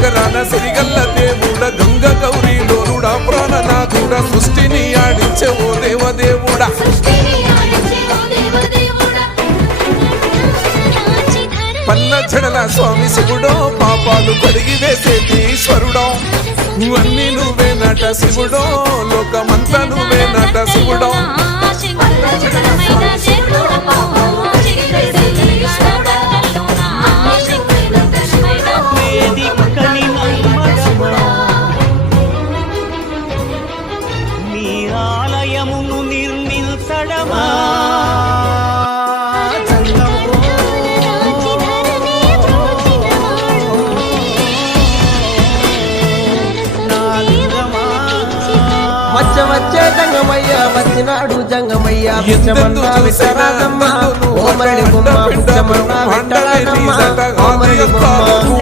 శిఖరాన సిరిగల్ల దేవుడ గంగ గౌరీ లోరుడా ప్రాణనాథుడ సృష్టిని ఆడించే ఓ దేవదేవుడా పల్ల జడల స్వామి శివుడో పాపాలు కడిగి వేసేటి ఈశ్వరుడో అన్ని నువ్వే నట శివుడో లోకమంతా నువ్వే నట శివుడో నీ ఆలయమును నిర్మించడమా వచ్చే జంగమయ్య వచ్చినాడు జంగమయ్య పిచ్చమన్నా విట్టరాదమ్మ ఓ మరళి బొమ్మ పిచ్చమన్నా విట్టరాదమ్మ ఓ మరళి బొమ్మ